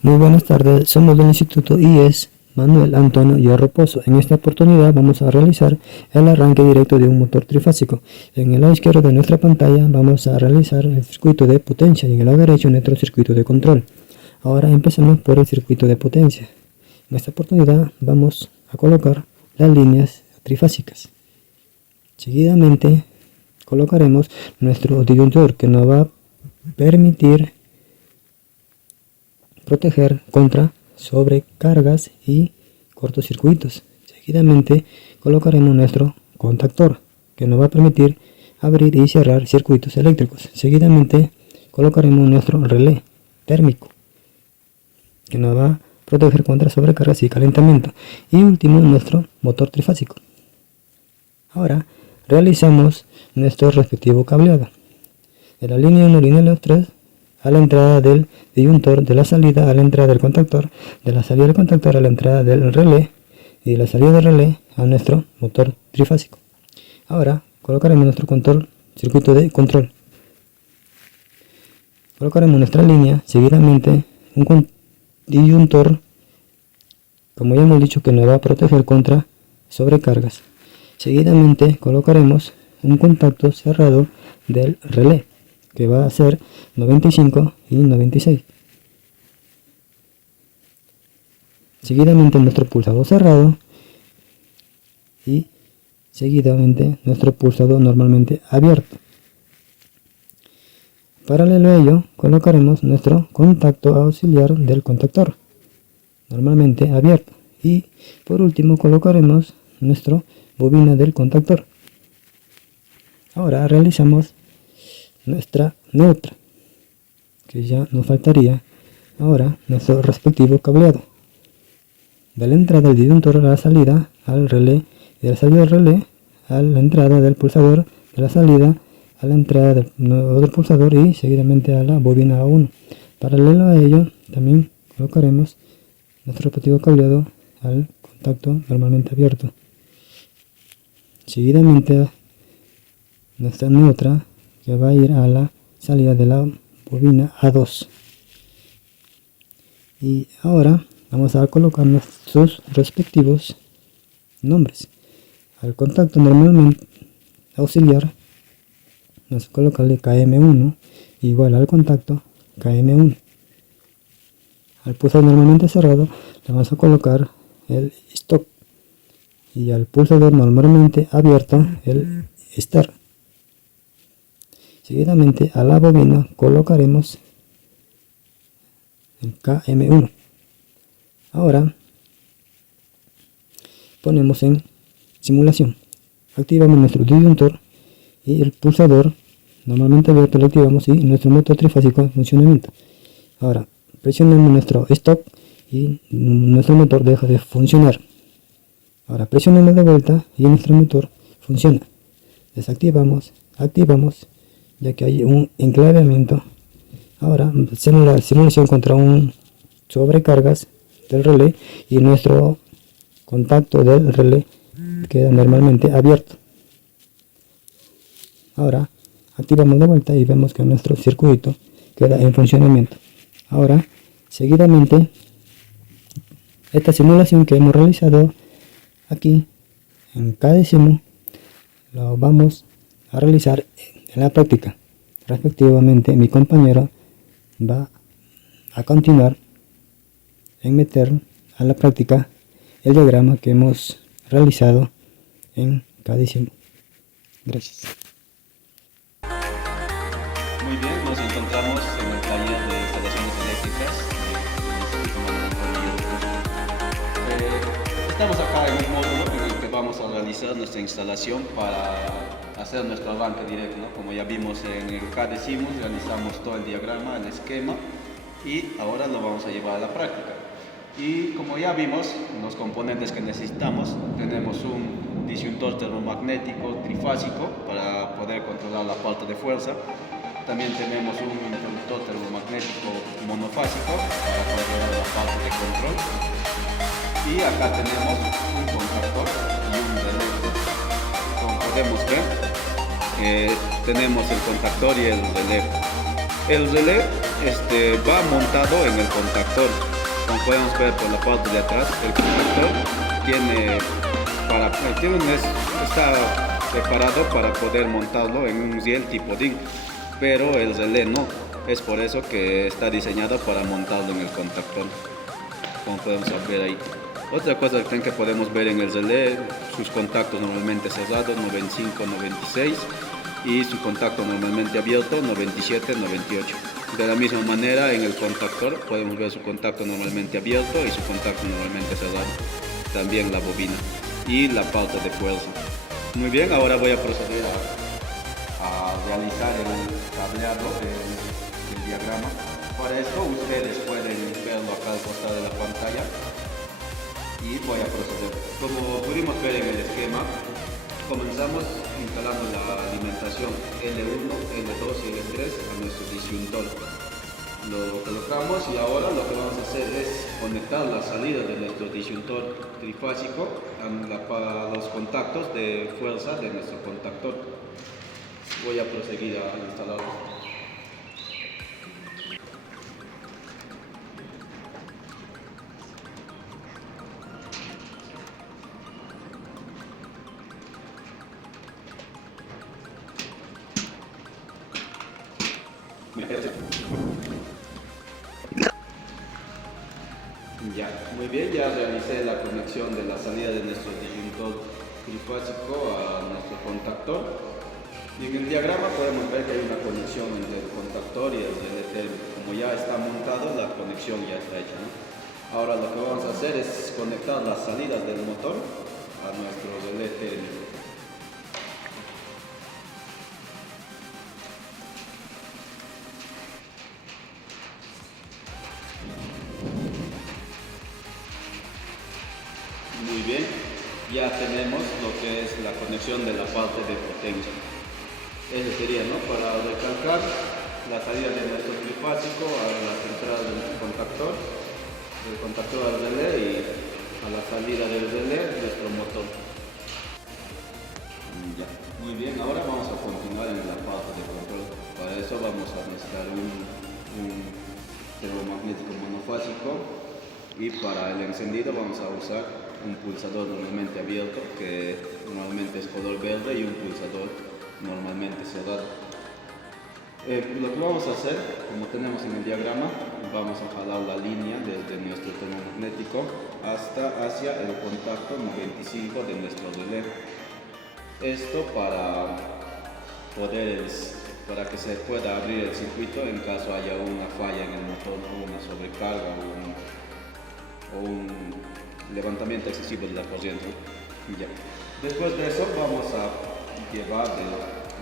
Muy buenas tardes, somos del Instituto IES Manuel Antonio Hierro Pozo. En esta oportunidad vamos a realizar el arranque directo de un motor trifásico. En el lado izquierdo de nuestra pantalla vamos a realizar el circuito de potencia y en el lado derecho nuestro circuito de control. Ahora empezamos por el circuito de potencia. En esta oportunidad vamos a colocar las líneas trifásicas. Seguidamente colocaremos nuestro disyuntor que nos va a permitir proteger contra sobrecargas y cortocircuitos. Seguidamente colocaremos nuestro contactor que nos va a permitir abrir y cerrar circuitos eléctricos. Seguidamente colocaremos nuestro relé térmico que nos va a proteger contra sobrecargas y calentamiento. Y último, nuestro motor trifásico. Ahora realizamos nuestro respectivo cableado de la línea 1 línea 3 a la entrada del disyuntor, de la salida a la entrada del contactor, de la salida del contactor a la entrada del relé y de la salida del relé a nuestro motor trifásico. Ahora colocaremos nuestro circuito de control. Colocaremos nuestra línea, seguidamente un disyuntor, como ya hemos dicho, que nos va a proteger contra sobrecargas. Seguidamente colocaremos un contacto cerrado del relé, que va a ser 95 y 96. Seguidamente nuestro pulsador cerrado y seguidamente nuestro pulsador normalmente abierto. Paralelo a ello colocaremos nuestro contacto auxiliar del contactor, normalmente abierto. Y por último colocaremos nuestra bobina del contactor. Ahora realizamos nuestra neutra, que ya nos faltaría ahora nuestro respectivo cableado de la entrada del disyuntor a la salida al relé, de la salida del relé a la entrada del pulsador, de la salida a la entrada del pulsador y seguidamente a la bobina A1. Paralelo a ello también colocaremos nuestro respectivo cableado al contacto normalmente abierto. Seguidamente nuestra neutra, que va a ir a la salida de la bobina A2. Y ahora vamos a colocar sus respectivos nombres. Al contacto normalmente auxiliar vamos a colocarle KM1 igual al contacto KM1. Al pulsador normalmente cerrado le vamos a colocar el stop y al pulsador normalmente abierto el start. Seguidamente a la bobina colocaremos el KM1. Ahora ponemos en simulación. Activamos nuestro disyuntor y el pulsador normalmente abierto lo activamos y nuestro motor trifásico en funcionamiento. Ahora presionamos nuestro stop y nuestro motor deja de funcionar. Ahora presionamos de vuelta y nuestro motor funciona. Desactivamos, activamos, ya que hay un enclavamiento. Ahora hacemos la simulación contra un sobrecargas del relé y nuestro contacto del relé queda normalmente abierto. Ahora activamos de vuelta y vemos que nuestro circuito queda en funcionamiento. Ahora seguidamente esta simulación que hemos realizado aquí en cada décimo lo vamos a realizar en la práctica. Respectivamente mi compañero va a continuar en meter a la práctica el diagrama que hemos realizado en cada décimo. Gracias. Muy bien, nos encontramos en el taller de instalaciones eléctricas del Instituto Manuel Antonio Hierro Pozo. Estamos acá en un módulo en el que vamos a realizar nuestra instalación para hacer nuestro arranque directo, ¿no? Como ya vimos en el K-Decimus, realizamos todo el diagrama, el esquema, y ahora lo vamos a llevar a la práctica. Y como ya vimos, los componentes que necesitamos, tenemos un disyuntor termomagnético trifásico para poder controlar la parte de fuerza. También tenemos un interruptor termomagnético monofásico para controlar la parte de control. Y acá tenemos un contactor y un relé. Como podemos ver, tenemos el contactor y el relé. El relé va montado en el contactor. Como podemos ver por la parte de atrás, el contactor está preparado para poder montarlo en un riel tipo DIN, pero el relé no. Es por eso que está diseñado para montarlo en el contactor, como podemos ver ahí. Otra cosa también que podemos ver en el relé, sus contactos normalmente cerrados 95, 96 y su contacto normalmente abierto 97, 98. De la misma manera en el contactor podemos ver su contacto normalmente abierto y su contacto normalmente cerrado. También la bobina y la parte de fuerza. Muy bien, ahora voy a proceder a realizar el cableado del diagrama. Para esto ustedes pueden verlo acá al costado de la pantalla y voy a proceder. Como pudimos ver en el esquema, comenzamos instalando la alimentación L1, L2 y L3 a nuestro disyuntor. Lo colocamos y ahora lo que vamos a hacer es conectar la salida de nuestro disyuntor trifásico a los contactos de fuerza de nuestro contactor. Voy a proseguir a instalarlo. Ya, muy bien, ya realicé la conexión de la salida de nuestro disyuntor trifásico a nuestro contactor. Y en el diagrama podemos ver que hay una conexión entre el contactor y el relé térmico. Como ya está montado, la conexión ya está hecha, ¿no? Ahora lo que vamos a hacer es conectar las salidas del motor a nuestro relé térmico. Muy bien, ya tenemos lo que es la conexión de la parte de potencia. Eso sería, ¿no? Para recalcar la salida de nuestro trifásico a la central del contactor al relé y a la salida del relé nuestro motor. Ya. Muy bien, ahora vamos a continuar en la parte de control. Para eso vamos a necesitar un termomagnético monofásico y para el encendido vamos a usar un pulsador normalmente abierto que normalmente es color verde y un pulsador normalmente cerrado. Lo que vamos a hacer, como tenemos en el diagrama, vamos a jalar la línea desde nuestro termomagnético hacia el contacto 95 de nuestro relé. Esto para que se pueda abrir el circuito en caso haya una falla en el motor, una sobrecarga o un levantamiento excesivo de la corriente. Ya. Después de eso vamos a llevar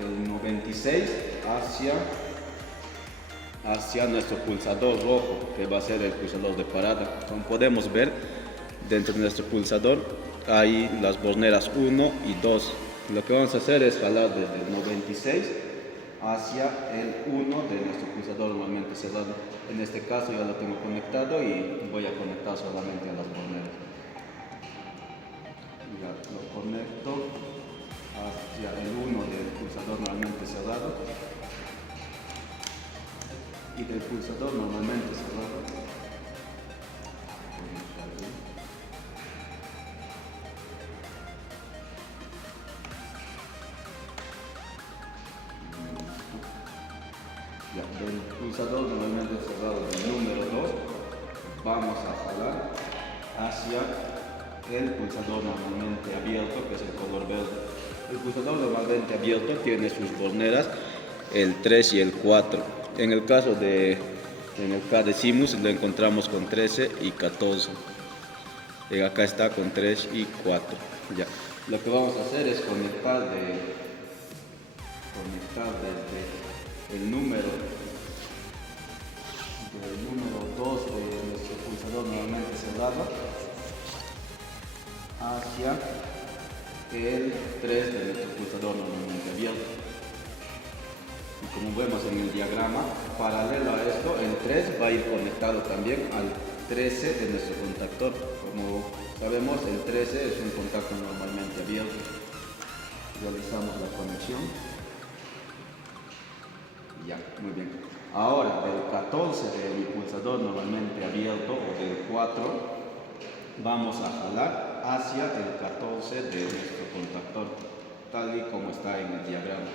del 96 hacia nuestro pulsador rojo, que va a ser el pulsador de parada. Como podemos ver, dentro de nuestro pulsador hay las borneras 1 y 2. Lo que vamos a hacer es jalar desde el 96 hacia el 1 de nuestro pulsador normalmente cerrado. En este caso ya lo tengo conectado y voy a conectar solamente a las borneras. Ya lo conecto hacia el 1 del pulsador normalmente cerrado y del pulsador normalmente cerrado. Ya, del pulsador normalmente cerrado del número 2 vamos a jalar hacia el pulsador normalmente abierto, que es el color verde. El pulsador normalmente abierto tiene sus borneras el 3 y el 4. En el caso de Siemens lo encontramos con 13 y 14. Acá está con 3 y 4. Ya. Lo que vamos a hacer es conectar desde el número 2 de nuestro pulsador normalmente cerrado hacia el 3 de nuestro pulsador normalmente abierto. Y como vemos en el diagrama, paralelo a esto, el 3 va a ir conectado también al 13 de nuestro contactor. Como sabemos, el 13 es un contacto normalmente abierto. Realizamos la conexión. Ya, muy bien. Ahora, del 14 del impulsador normalmente abierto o del 4, vamos a jalar hacia el 14 de nuestro contactor, tal y como está en el diagrama.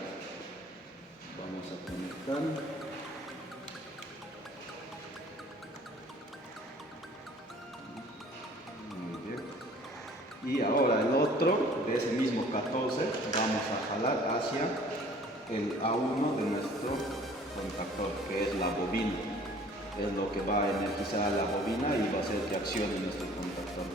Vamos a conectar. Muy bien. Y ahora el otro, de ese mismo 14, vamos a jalar hacia el A1 de nuestro contactor, que es la bobina. Es lo que va a energizar la bobina y va a hacer que accione nuestro contactor.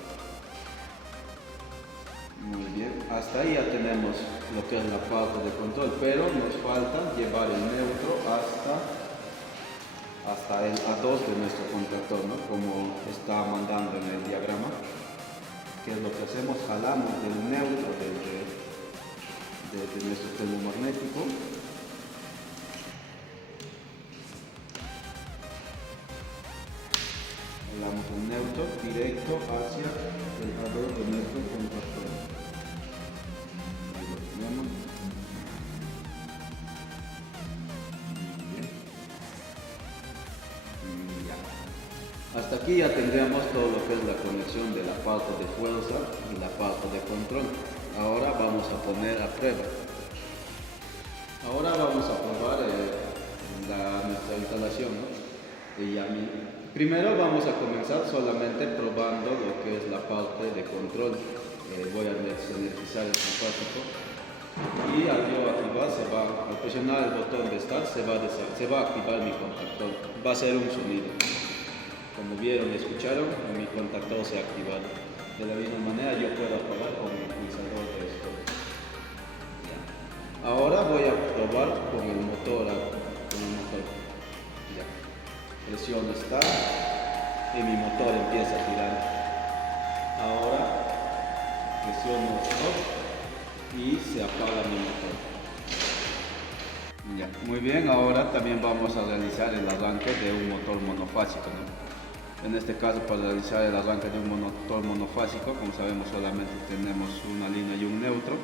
Muy bien, hasta ahí ya tenemos lo que es la pauta de control, pero nos falta llevar el neutro hasta el A2 de nuestro contactor, ¿no? Como está mandando en el diagrama, que es lo que hacemos, jalamos del neutro de nuestro termomagnético. Jalamos el neutro directo hacia el A2 de nuestro contactor. Ahí lo tenemos. Bien. Ya. Hasta aquí ya tendríamos todo lo que es la conexión de la pauta de fuerza y la pauta de control. Ahora vamos a poner a prueba. Ahora vamos a probar nuestra instalación, ¿no? Primero vamos a comenzar solamente probando lo que es la pauta de control. Voy a energizar el simpático y al yo activar, al presionar el botón de start se va a activar mi contactor. Va a ser un sonido. Como vieron y escucharon, mi contactor se ha activado. De la misma manera yo puedo apagar con el pulsador de esto. Ahora voy a probar con el motor. Ya. Presiono start y mi motor empieza a girar. Ahora presiono stop y se apaga mi motor. Ya. Muy bien, ahora también vamos a realizar el arranque de un motor monofásico, ¿no? En este caso, para realizar el arranque de un motor monofásico, como sabemos, solamente tenemos una línea y un neutro.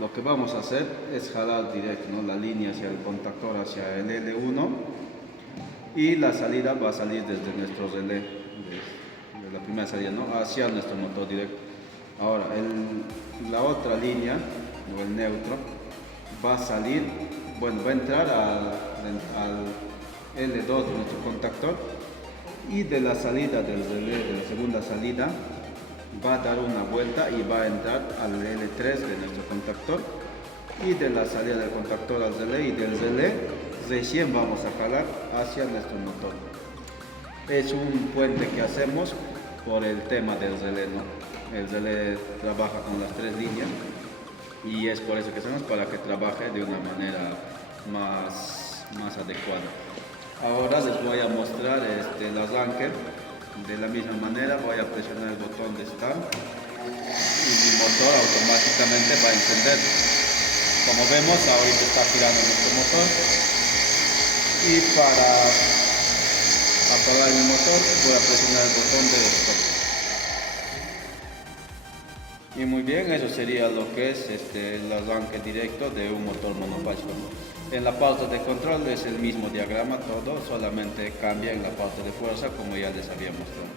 Lo que vamos a hacer es jalar directo, ¿no? La línea hacia el contactor, hacia el L1, y la salida va a salir desde nuestro relé, de la primera salida, ¿no? Hacia nuestro motor directo. Ahora, la otra línea, o el neutro, va a salir, bueno, va a entrar al L2 de nuestro contactor, y de la salida del relé, de la segunda salida, va a dar una vuelta y va a entrar al L3 de nuestro contactor, y de la salida del contactor al relé y del relé recién vamos a jalar hacia nuestro motor. Es un puente que hacemos por el tema del relé, ¿no? El relé trabaja con las tres líneas y es por eso que hacemos, para que trabaje de una manera más adecuada. Ahora les voy a mostrar el arranque. De la misma manera voy a presionar el botón de start y mi motor automáticamente va a encender. Como vemos, ahorita está girando nuestro motor, y para apagar mi motor voy a presionar el botón de stop. Y muy bien, eso sería lo que es el arranque directo de un motor monofásico. En la pauta de control es el mismo diagrama todo, solamente cambia en la pauta de fuerza, como ya les había mostrado.